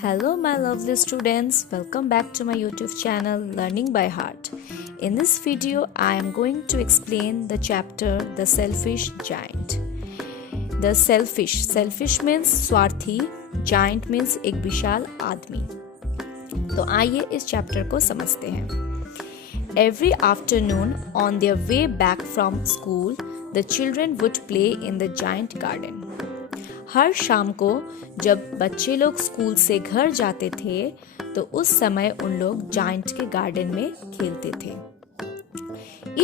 Hello, my lovely students. Welcome back to my YouTube channel Learning by Heart. In this video, I am going to explain the chapter The Selfish Giant. The selfish means स्वार्थी, giant means एक विशाल आदमी. तो आइए इस chapter को समझते हैं. Every afternoon, on their way back from school, the children would play in the giant garden. हर शाम को जब बच्चे लोग स्कूल से घर जाते थे तो उस समय उन लोग जाइंट के गार्डन में खेलते थे.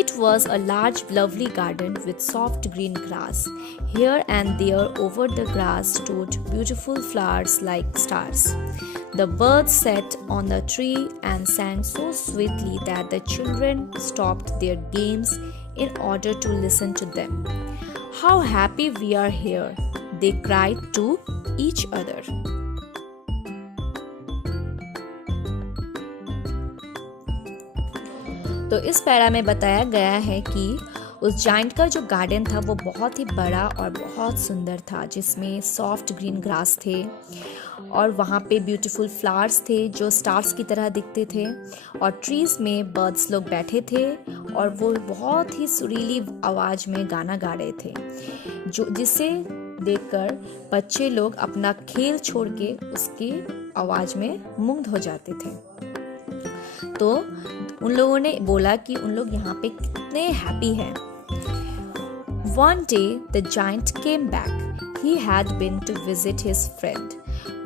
It was a large lovely garden with soft green grass. Here and there over the grass stood beautiful flowers like stars. The birds sat on the tree and sang so sweetly that the children stopped their games in order to listen to them. How happy we are here, they cried to each other. तो इस para में बताया गया है कि उस giant का जो गार्डन था वो बहुत ही बड़ा और बहुत सुंदर था, जिसमें सॉफ्ट ग्रीन ग्रास थे और वहाँ पे ब्यूटीफुल फ्लावर्स थे जो स्टार्स की तरह दिखते थे, और ट्रीज में बर्ड्स लोग बैठे थे और वो बहुत ही सुरीली आवाज़ में गाना गा रहे थे, जो जिसे देखकर बच्चे लोग अपना खेल छोड़ के उसकी आवाज़ में मुग्ध हो जाते थे. तो उन लोगों ने बोला कि उन लोग यहाँ पे कितने हैप्पी हैं. One day the giant came back. He had been to visit his friend.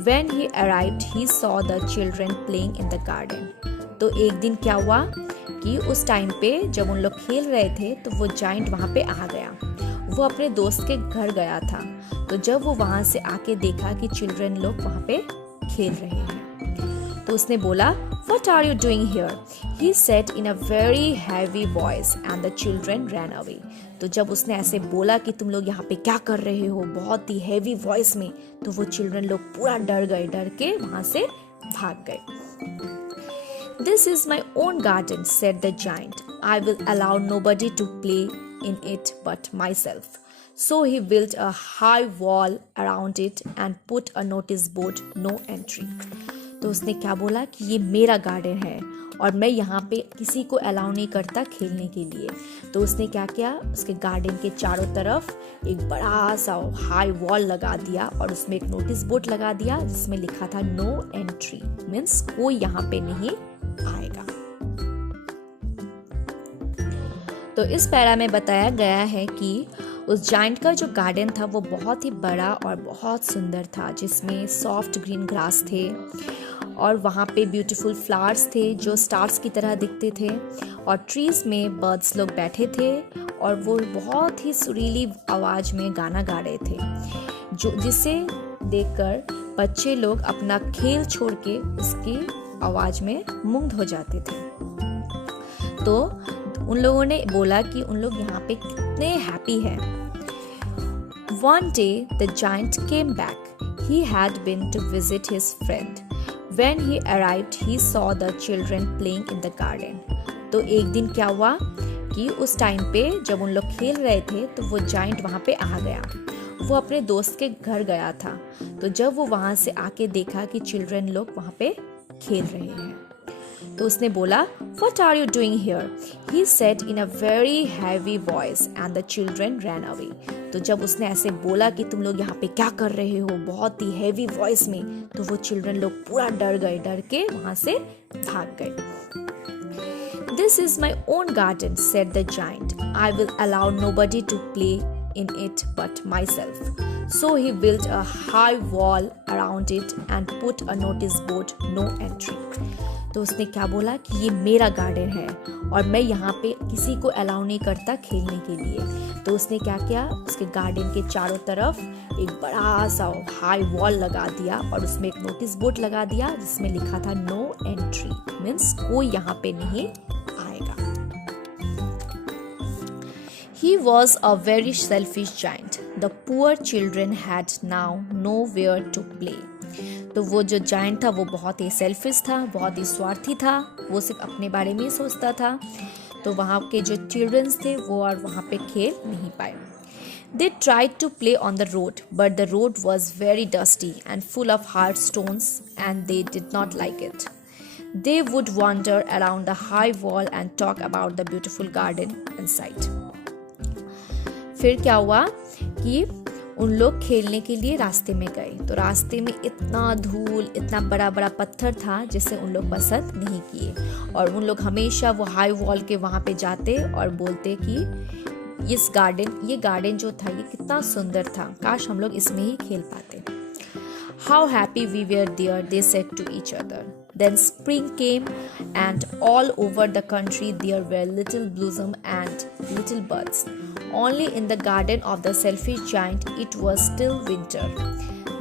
When he arrived, he saw the children playing in the garden. तो एक दिन क्या हुआ कि उस टाइम पे जब उन लोग खेल रहे थे तो वो जाइंट वहाँ पे आ गया. वो अपने दोस्त के घर गया था. तो जब वो वहाँ से आके देखा कि चिल्ड्रन लोग वहाँ पे खेल रहे हैं तो उसने बोला, What are you doing here? He said in a very heavy voice and the children ran away. तो जब उसने ऐसे बोला कि तुम लोग यहाँ पे क्या कर रहे हो बहुत ही हैवी वॉइस में, तो वो चिल्ड्रन लोग पूरा डर के वहाँ से भाग गए. This is my own garden, said the giant. I will allow nobody to play in it but myself. So he built a high wall around it and put a notice board, no entry. तो उसने क्या बोला कि ये मेरा garden है और मैं यहाँ पे किसी को अलाउ नहीं करता खेलने के लिए. तो उसने क्या किया, उसके गार्डन के चारों तरफ एक बड़ा सा हाई वॉल लगा दिया और उसमें एक नोटिस बोर्ड लगा दिया जिसमें लिखा था नो एंट्री, मीन्स कोई यहाँ पे नहीं आएगा. तो इस पैरा में बताया गया है कि उस जाइंट का जो गार्डन था वो बहुत ही बड़ा और बहुत सुंदर था, जिसमें सॉफ्ट ग्रीन ग्रास थे और वहाँ पे ब्यूटीफुल फ्लावर्स थे जो स्टार्स की तरह दिखते थे, और ट्रीज में बर्ड्स लोग बैठे थे और वो बहुत ही सुरीली आवाज़ में गाना गा रहे थे, जो जिसे देखकर बच्चे लोग अपना खेल छोड़ के उसकी आवाज़ में मुग्ध हो जाते थे. तो उन लोगों ने बोला कि उन लोग यहाँ पे कितने हैप्पी हैं. One day the giant came back. He had been to visit his friend. When he arrived, he saw the children playing in the garden. तो एक दिन क्या हुआ कि उस टाइम पे जब उन लोग खेल रहे थे तो वो जाइंट वहाँ पे आ गया. वो अपने दोस्त के घर गया था. तो जब वो वहाँ से आके देखा कि चिल्ड्रन लोग वहाँ पे खेल रहे हैं तो उसने बोला, What are you doing here? He said in a very heavy voice and the children ran away. तो जब उसने ऐसे बोला कि तुम लोग यहाँ पे क्या कर रहे हो बहुत ही हैवी वॉइस में, तो वो चिल्ड्रन लोग पूरा डर के वहाँ से भाग गए. This is my own garden, said the giant. I will allow nobody to play in it but myself. So he built a high wall around it and put a notice board, no entry. तो उसने क्या बोला कि ये मेरा garden है और मैं यहाँ पे किसी को अलाउ नहीं करता खेलने के लिए. तो उसने क्या किया, उसके गार्डन के चारों तरफ एक बड़ा सा हाई वॉल लगा दिया और उसमें एक नोटिस बोर्ड लगा दिया जिसमें लिखा था नो एंट्री, मीन्स कोई यहाँ पे नहीं आएगा. He was a very selfish giant. The poor children had now nowhere to play. तो वो जो जाइंट था वो बहुत ही सेल्फिश था, बहुत ही स्वार्थी था, वो सिर्फ अपने बारे में ही सोचता था. तो वहाँ के जो चिल्ड्रंस थे वो और वहाँ पे खेल नहीं पाए. They tried to play on the road, but the road was very dusty and full of hard stones, and they did not like it. They would wander around the high wall and talk about the beautiful garden inside. फिर क्या हुआ कि उन लोग खेलने के लिए रास्ते में गए, तो रास्ते में इतना धूल, इतना बड़ा बड़ा पत्थर था जिसे उन लोग पसंद नहीं किए, और उन लोग हमेशा वो हाई वॉल के वहाँ पे जाते और बोलते कि ये गार्डन जो था ये कितना सुंदर था, काश हम लोग इसमें ही खेल पाते. How happy we were there, they said to each other. Then spring came, and all over the country there were little blossom and little buds. Only in the garden of the selfish giant it was still winter.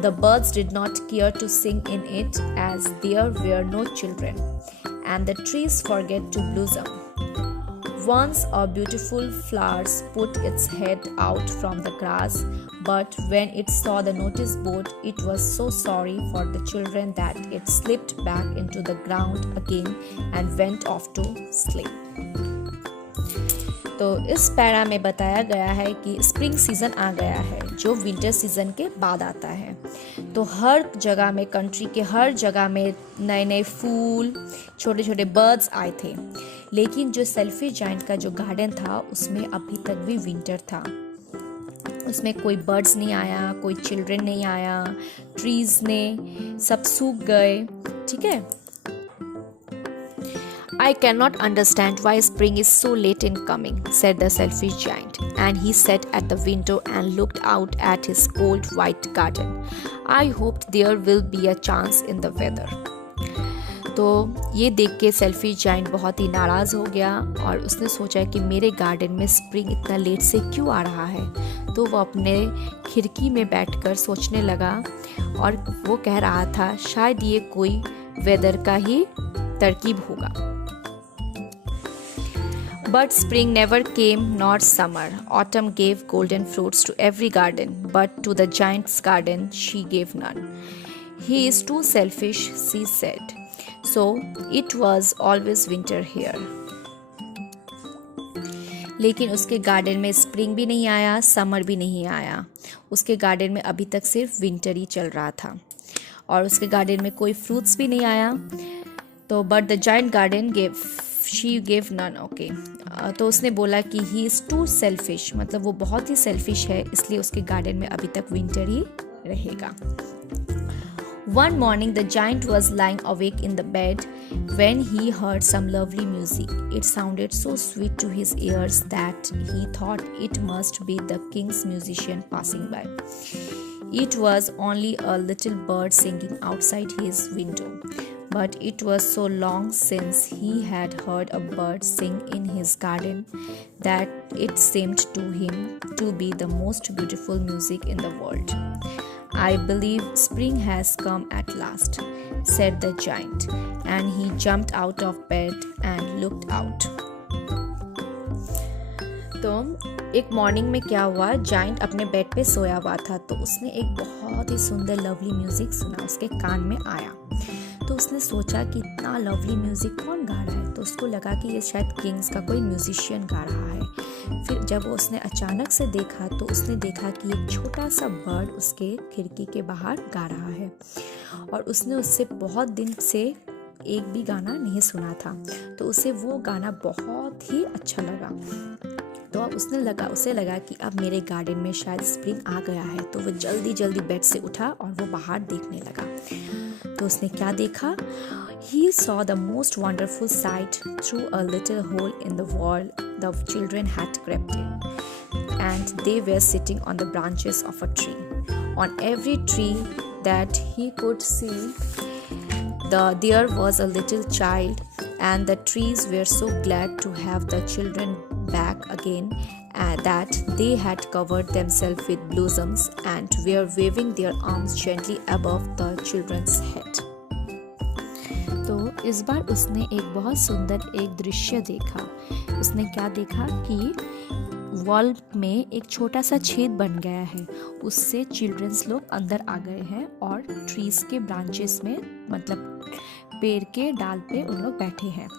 The birds did not care to sing in it, as there were no children, and the trees forget to blossom. Once a beautiful flower put its head out from the grass, but when it saw the notice board, it was so sorry for the children that it slipped back into the ground again and went off to sleep. तो इस para में बताया गया है कि spring season आ गया है, जो विंटर सीज़न के बाद आता है. तो हर जगह में, कंट्री के हर जगह में नए नए फूल, छोटे छोटे बर्ड्स आए थे. लेकिन जो सेल्फिश जायंट का जो गार्डन था उसमें अभी तक भी विंटर था. उसमें कोई बर्ड्स नहीं आया, कोई चिल्ड्रन नहीं आया, ट्रीज ने सब सूख गए. ठीक है. I cannot understand why spring is so late in coming, said the selfish giant, and he sat at the window and looked out at his cold white garden. I hoped there will be a chance in the weather. तो ये देख के selfish giant बहुत ही नाराज़ हो गया और उसने सोचा कि मेरे गार्डन में स्प्रिंग इतना लेट से क्यों आ रहा है. तो वो अपने खिड़की में बैठकर सोचने लगा और वो कह रहा था शायद ये कोई वेदर का ही तरकीब होगा. But spring never came, nor summer. Autumn gave golden fruits to every garden, but to the giant's garden she gave none. He is too selfish, she said. So it was always winter here. लेकिन उसके garden में spring भी नहीं आया, summer भी नहीं आया. उसके गार्डन में अभी तक सिर्फ विंटर ही चल रहा था और उसके गार्डन में कोई फ्रूट्स भी नहीं आया. तो but the giant garden she gave none. Okay. तो उसने बोला कि ही इज़ टू सेल्फिश, मतलब वो बहुत ही सेल्फिश है, इसलिए उसके गार्डन में अभी तक विंटर ही रहेगा. One morning the giant was lying awake in the bed when he heard some lovely music. It sounded so sweet to his ears that he thought it must be the king's musician passing by. It was only a little bird singing outside his window. But it was so long since he had heard a bird sing in his garden that it seemed to him to be the most beautiful music in the world. I believe spring has come at last, said the giant, and he jumped out of bed and looked out. तो एक morning में क्या हुआ, giant अपने bed पे सोया हुआ था, तो उसने एक बहुत ही सुंदर लवली म्यूजिक सुना, उसके कान में आया. तो उसने सोचा कि इतना लवली म्यूज़िक कौन गा रहा है, तो उसको लगा कि ये शायद किंग्स का कोई म्यूजिशियन गा रहा है. फिर जब उसने अचानक से देखा तो उसने देखा कि एक छोटा सा बर्ड उसके खिड़की के बाहर गा रहा है और उसने उससे बहुत दिन से एक भी गाना नहीं सुना था. तो उसे वो गाना बहुत ही अच्छा लगा. तो अब उसे लगा कि अब मेरे गार्डन में शायद स्प्रिंग आ गया है. तो वो जल्दी जल्दी बेड से उठा और वो बाहर देखने लगा. तो उसने क्या देखा? He saw the most wonderful sight. Through a little hole in the wall, the children had crept in, and they were sitting on the branches of a tree. On every tree that he could see, there was a little child, and the trees were so glad to have the children back again that they had covered themselves with blossoms and were waving their arms gently above the children's head. तो इस बार उसने एक बहुत सुंदर एक दृश्य देखा. उसने क्या देखा कि वॉल में एक छोटा सा छेद बन गया है, उससे चिल्ड्रंस लोग अंदर आ गए हैं और ट्रीज के ब्रांचेस में, मतलब पेड़ के डाल पे उन लोग बैठे हैं.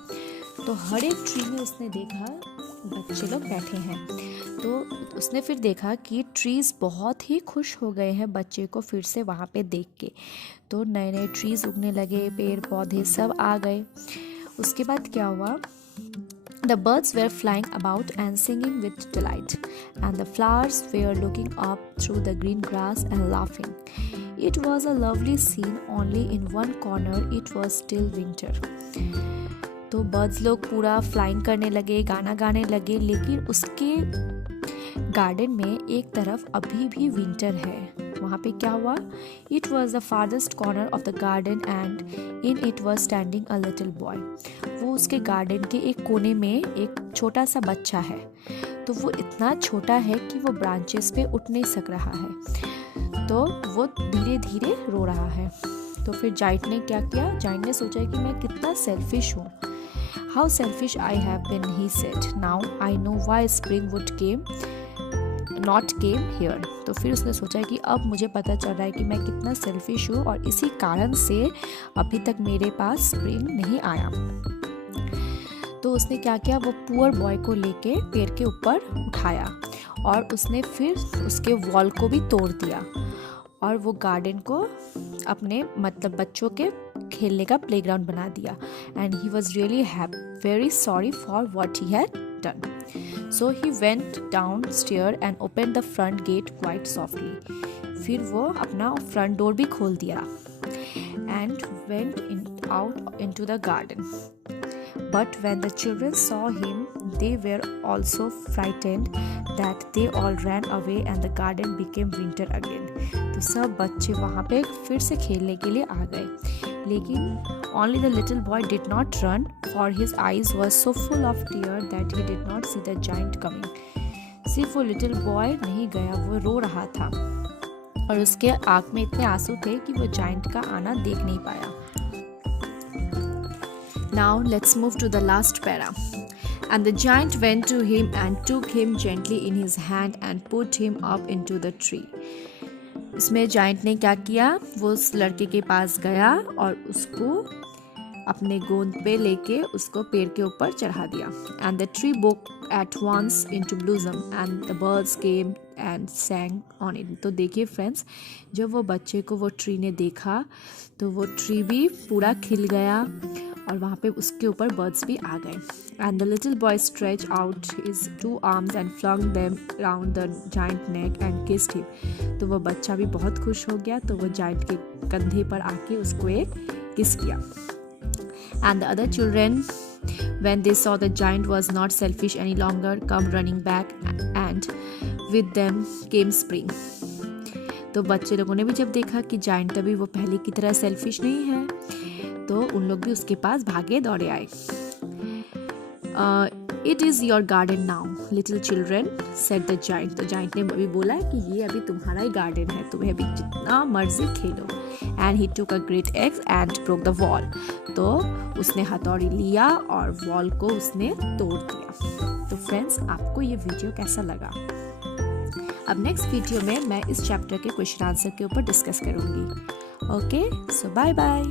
तो हर एक ट्री में उसने देखा बच्चे लोग बैठे हैं। तो उसने फिर देखा कि ट्रीज़ बहुत ही खुश हो गए हैं बच्चे को फिर से वहाँ पे देख के। तो नए नए ट्रीज़ उगने लगे, पेड़ पौधे सब आ गए। उसके बाद क्या हुआ, The birds were flying about and singing with delight, and the flowers were looking up through the green grass and laughing. It was a lovely scene, only in one corner it was still winter. तो birds लोग पूरा flying करने लगे, गाना गाने लगे, लेकिन उसके गार्डन में एक तरफ अभी भी विंटर है। वहाँ पे क्या हुआ, it was the farthest corner of the garden and in it was standing a little boy. वो उसके गार्डन के एक कोने में एक छोटा सा बच्चा है। तो वो इतना छोटा है कि वो ब्रांचेस पे उठ नहीं सक रहा है, तो वो धीरे धीरे रो रहा है। तो फिर जाइंट ने क्या किया, जाइंट ने सोचा कि मैं कितना सेल्फिश हूँ। How selfish I have been, he said, now I know why spring would not came here. तो फिर उसने सोचा कि अब मुझे पता चल रहा है कि मैं कितना सेल्फिश हूँ और इसी कारण से अभी तक मेरे पास स्प्रिंग नहीं आया। तो उसने क्या किया, वो पुअर बॉय को लेके पेड़ के ऊपर उठाया और उसने फिर उसके वॉल को भी तोड़ दिया और वो गार्डन को अपने मतलब बच्चों के खेलने का प्लेग्राउंड बना दिया। And he was really very sorry for what he had done. So he went downstairs and opened the front gate quite softly. फिर वो अपना फ्रंट डोर भी खोल दिया and went out into the garden. But when the children saw him, they were also frightened that they all ran away and the garden became winter again. तो सब बच्चे वहाँ पे फिर से खेलने के लिए आ गए, लेकिन only the little boy did not run, for his eyes were so full of tears that he did not see the giant coming. सिर्फ वो लिटिल बॉय नहीं गया, वो रो रहा था और उसके आँख में इतने आंसू थे कि वो जाइंट का आना देख नहीं पाया। Now let's move to the last para. And the giant went to him and took him gently in his hand and put him up into the tree. इसमें जाइंट ने क्या किया, वो उस लड़के के पास गया और उसको अपने गोंद पे लेके उसको पेड़ के ऊपर चढ़ा दिया। And the tree broke at once into blossom and the birds came and sang on it. तो देखिए फ्रेंड्स, जब वो बच्चे को वो ट्री ने देखा तो वो ट्री भी पूरा खिल गया और वहाँ पे उसके ऊपर बर्ड्स भी आ गए। And the little boy stretched out his 2 arms and flung them around the giant neck and kissed him. तो वो बच्चा भी बहुत खुश हो गया, तो वो जाइंट के कंधे पर आके उसको एक किस किया। And the other children, when they saw the giant was not selfish any longer, come running back and with them came spring. तो बच्चे लोगों ने भी जब देखा कि जाइंट अभी वो पहले की तरह सेल्फिश नहीं है, तो उन लोग भी उसके पास भागे दौड़े आए। It is your garden now, little children, said the giant. तो जाइंट ने अभी बोला कि ये अभी तुम्हारा ही गार्डन है, तुम्हें अभी जितना मर्जी खेलो। And he took a great axe and broke the wall. तो उसने हथौड़ी लिया और वॉल को उसने तोड़ दिया। तो फ्रेंड्स, आपको ये वीडियो कैसा लगा? अब नेक्स्ट वीडियो में मैं इस चैप्टर के क्वेश्चन आंसर के ऊपर डिस्कस करूँगी। ओके, सो बाय बाय।